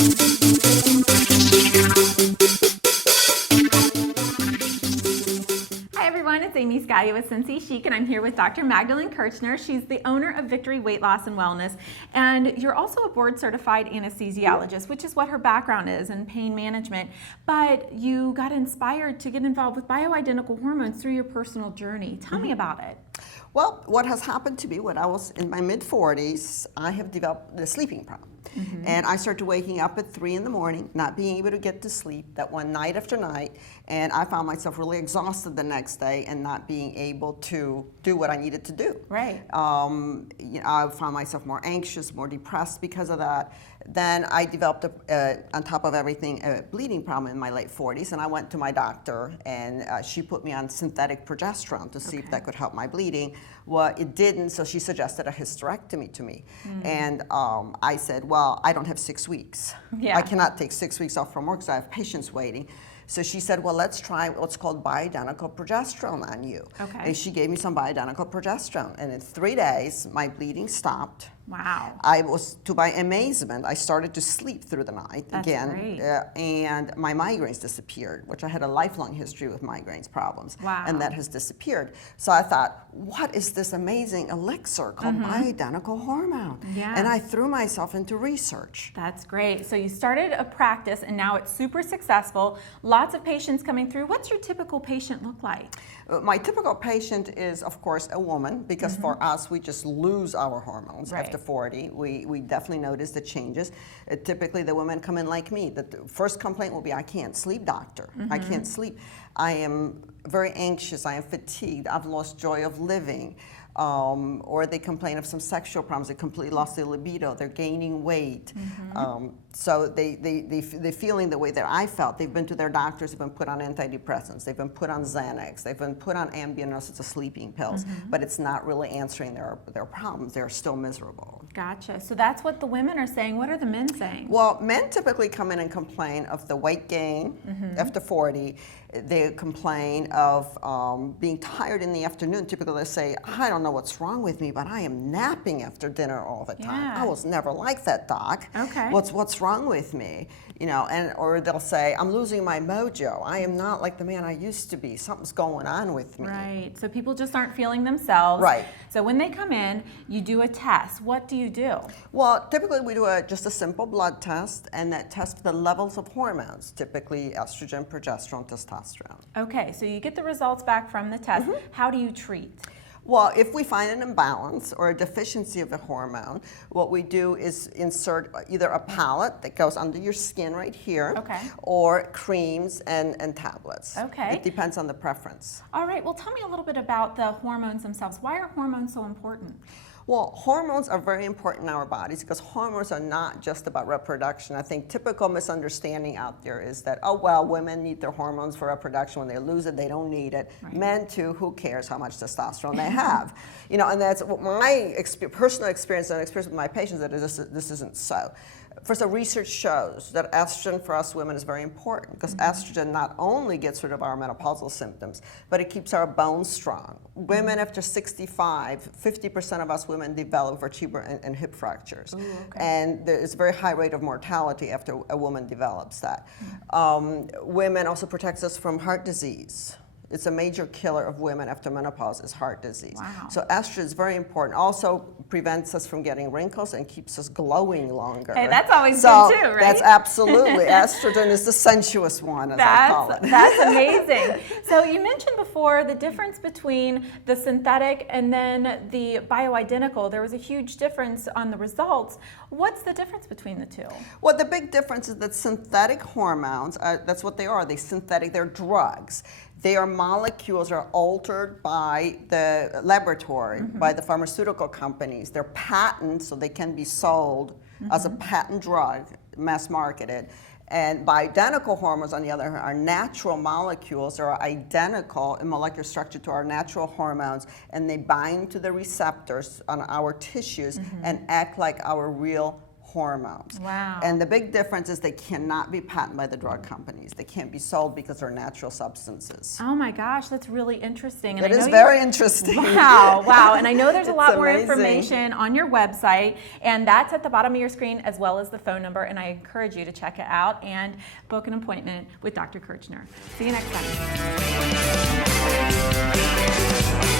Hi everyone, it's Amy Scalia with Cincy, Chic, and I'm here with Dr. Magdalene Kirchner. She's the owner of Victory Weight Loss and Wellness, and you're also a board-certified anesthesiologist, which is what her background is in pain management. But you got inspired to get involved with bioidentical hormones through your personal journey. Tell me about it. Well, what has happened to me when I was in my mid-40s, I have developed the sleeping problem. And I started waking up at 3 in the morning, not being able to get to sleep, that one night after night, and I found myself really exhausted the next day and not being able to do what I needed to do. Right. I found myself more anxious, more depressed because of that. Then I developed, on top of everything, a bleeding problem in my late 40s, and I went to my doctor, and she put me on synthetic progesterone to see if that could help my bleeding. Well, it didn't, so she suggested a hysterectomy to me. And I said, well, I don't have 6 weeks. Yeah. I cannot take 6 weeks off from work, so I have patients waiting. So she said, well, let's try what's called bioidentical progesterone on you. Okay. And she gave me some bioidentical progesterone. And in 3 days, my bleeding stopped. Wow. I was, to my amazement, I started to sleep through the night again. Great. And my migraines disappeared, which I had a lifelong history with migraines problems. Wow. And that has disappeared. So I thought, what is this amazing elixir called bioidentical hormone? Yeah. And I threw myself into research. That's great. So you started a practice and now it's super successful. Lots of patients coming through. What's your typical patient look like? My typical patient is, of course, a woman, because for us, we just lose our hormones after 40. We definitely notice the changes. Typically, the women come in like me. The first complaint will be, I can't sleep, doctor. I can't sleep. I am very anxious. I am fatigued. I've lost joy of living. Or they complain of some sexual problems. They completely lost their libido. They're gaining weight. So they're feeling the way that I felt. They've been to their doctors. They've been put on antidepressants. They've been put on Xanax. They've been put on Ambien, or sorts of sleeping pills. But it's not really answering their problems. They're still miserable. Gotcha. So that's what the women are saying. What are the men saying? Well, men typically come in and complain of the weight gain after 40. They complain of being tired in the afternoon. Typically they say, I don't know what's wrong with me, but I am napping after dinner all the time. Yeah. I was never like that, doc. Okay. What's wrong with me? You know, or they'll say, I'm losing my mojo. I am not like the man I used to be. Something's going on with me. Right. So people just aren't feeling themselves. Right. So when they come in, you do a test. What do you do? Well, typically we do just a simple blood test, and that tests the levels of hormones, typically estrogen, progesterone, testosterone. Okay. So you get the results back from the test. How do you treat? Well, if we find an imbalance or a deficiency of the hormone, what we do is insert either a pellet that goes under your skin right here, or creams and tablets. Okay. It depends on the preference. All right. Well, tell me a little bit about the hormones themselves. Why are hormones so important? Well, hormones are very important in our bodies because hormones are not just about reproduction. I think typical misunderstanding out there is that, oh, well, women need their hormones for reproduction. When they lose it, they don't need it. Right. Men, too, who cares how much testosterone they have? You know, and that's my personal experience and experience with my patients, that this isn't so. First, research shows that estrogen for us women is very important because estrogen not only gets rid of our menopausal symptoms, but it keeps our bones strong. Women after 65, 50% of us women develop vertebral and hip fractures. Ooh, and there's a very high rate of mortality after a woman develops that. Women also protects us from heart disease. It's a major killer of women after menopause is heart disease. Wow. So estrogen is very important. Also prevents us from getting wrinkles and keeps us glowing longer. Hey, that's always good too, right? That's absolutely. Estrogen is the sensuous one, as I call it. That's amazing. So you mentioned before the difference between the synthetic and then the bioidentical. There was a huge difference on the results. What's the difference between the two? Well, the big difference is that synthetic hormones, that's what they are. They're drugs. Their molecules are altered by the laboratory, by the pharmaceutical companies. They're patented, so they can be sold as a patent drug, mass marketed. And bioidentical hormones, on the other hand, are natural molecules that are identical in molecular structure to our natural hormones, and they bind to the receptors on our tissues and act like our real hormones. Wow. And the big difference is they cannot be patented by the drug companies. They can't be sold because they're natural substances. Oh my gosh, that's really interesting. And It I know is very interesting. Wow, wow. And I know there's a lot more amazing. information on your website, and that's at the bottom of your screen as well as the phone number, and I encourage you to check it out and book an appointment with Dr. Kirchner. See you next time.